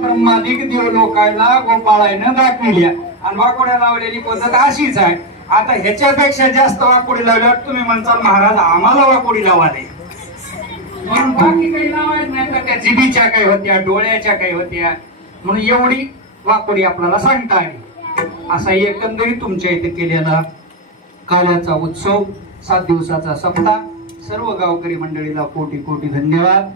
ब्रह्मादिक देव लोकांना गोपाळानं दाखविल्या आणि वाकोड्या लावलेली पद्धत अशीच आहे. आता ह्याच्यापेक्षा जास्त वाकोडी लावल्यावर तुम्ही म्हणताल महाराज आम्हाला वाकोडी लावा दे म्हणून बाकी काही लावायच नाही तर त्या जिभीच्या काही होत्या डोळ्याच्या काही होत्या म्हणून एवढी वाकोडी आपल्याला सांगता आली. असा एकंदरीत तुमच्या इथे केलेला काल्याचा उत्सव 7 दिवसाचा सप्ताह सर्व गावकरी मंडळीला कोटी कोटी धन्यवाद.